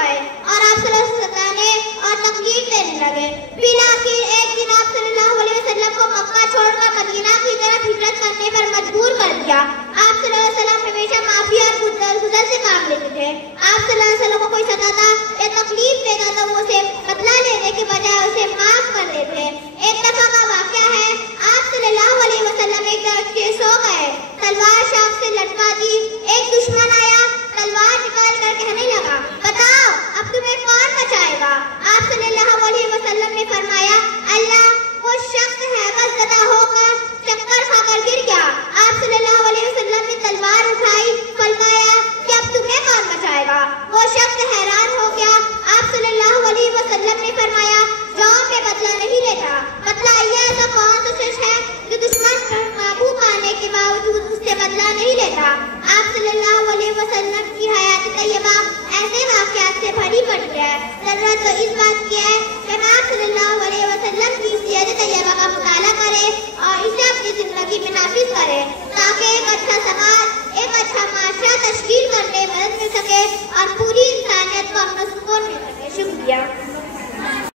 गए और आप सल्लल्लाहु अलैहि वसल्लम ने और तकलीफ देने लगे। फिर आखिर एक दिन आप सल्लल्लाहु अलैहि वसल्लम को मक्का छोड़कर मदीना की तरफ हिजरत करने पर मजबूर कर दिया। आप सल्लल्लाहु अलैहि वसल्लम हमेशा माफी और गुजर से काम लेते थे। आप सल्लल्लाहु अलैहि वसल्लम को कोई सताता या तकलीफ देता तो वो उसे बदला लेने के बजाय उसे माफ कर देते। एक दफा का वाकया है, आप सल्लल्लाहु अलैहि वसल्लम एक तरफ से सो गए, तलवार शाख से लटका दी। एक दुश्मन आया, तलवार निकाल कर कहने लगा, बताओ अब तुम्हें कौन बचाएगा? आप सल्लल्लाहु अलैहि वसल्लम ने फरमाया, अल्लाह। वो शख्स हैबत ज़दा होकर चक्कर खाकर गिर गया। आप सल्लल्लाहु अलैहि वसल्लम ने तलवार उठाई, फरमाया कि अब तुम्हें कौन बचाएगा? वो शख्स हैरान हो गया। आप सल्लल्लाहु अलैहि वसल्लम ने फरमाया, जाओ मैं बदला नहीं लेता। बतलाइए ऐसा कौन सा शख्स है जो दुश्मन पर काबू पाने के बावजूद उससे बदला नहीं लेता? आप सल्लल्लाहु अलैहि वसल्लम की हयात तैयबा ऐसे वाक़यात से भरी पड़ी है। ज़रूरत तो इस बात की है कि हम आप सल्लल्लाहु अलैहि वसल्लम की सीरत तैयबा का मुताला करें और इसे अपनी ज़िंदगी में नाफिज करें, ताकि एक अच्छा समाज, एक अच्छा माशरा तश्कील करने में मदद मिल सके और पूरी इंसानियत को अपना सुकून मिल सके। शुक्रिया।